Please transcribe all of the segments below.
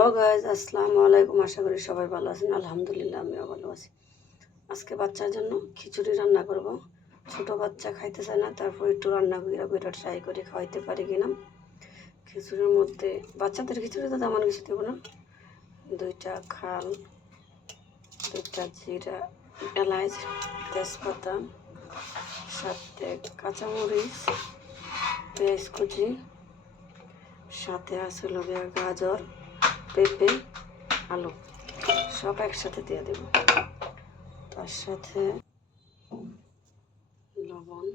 Hello guys, আসসালামু আলাইকুম। আশা করি সবাই ভালো আছেন। আলহামদুলিল্লাহ, আমিও ভালো আছি। আজকে বাচ্চার জন্য খিচুড়ি রান্না করব। ছোট বাচ্চা খাইতে চায় না, তারপর একটু রান্না করে এটা ট্রাই করে খাওয়াইতে পারি কিনা। খিচুড়ির মধ্যে বাচ্চাদের খিচুড়িতে তেমন কিছু দেবো না। 2টা খাল, 2টা জিরা, এলাচ, তেজপাতা, সাথে কাঁচামরিচ, পেঁয়াজ কুচি, সাথে আছে লগে গাজর, পেঁপে, আলু সব একসাথে দিয়ে দেব। তার সাথে লবণ,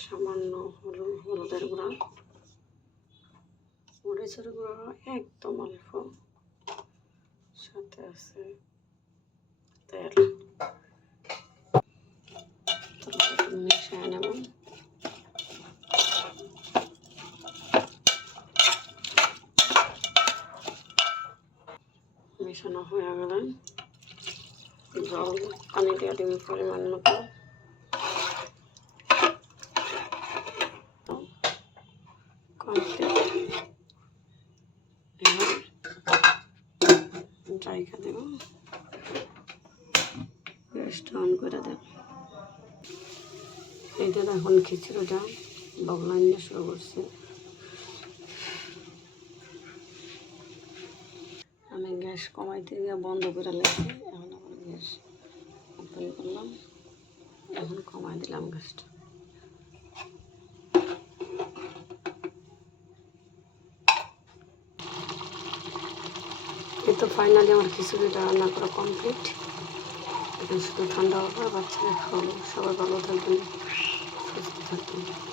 সামান্য হলুদের গুঁড়া, মরিচের গুঁড়া একদম অল্প, সাথে আছে তেল। মিশিয়ে নেব। মেশানো হয়ে গেলে জল পানি দিয়ে দেবে পরিমাণ মতো। জায়গা দেব, গ্যাসটা অন করে দেব। এইটা এখন খিচুড়িটা বগলাইনে শুরু করছে। আমি গ্যাস কমাইতে গিয়ে বন্ধ করে লেগেছি, এখন আবার গ্যাস ওপেন করলাম, এখন কমাই দিলাম গ্যাসটা। এই তো ফাইনালি আমার খিচুড়িটা রান্না করা কমপ্লিট। এখন শুধু ঠান্ডা হওয়ার পর বাচ্চাদের খাওয়াবো। সবাই ভালো থাকবেন, সুস্থ থাকবেন।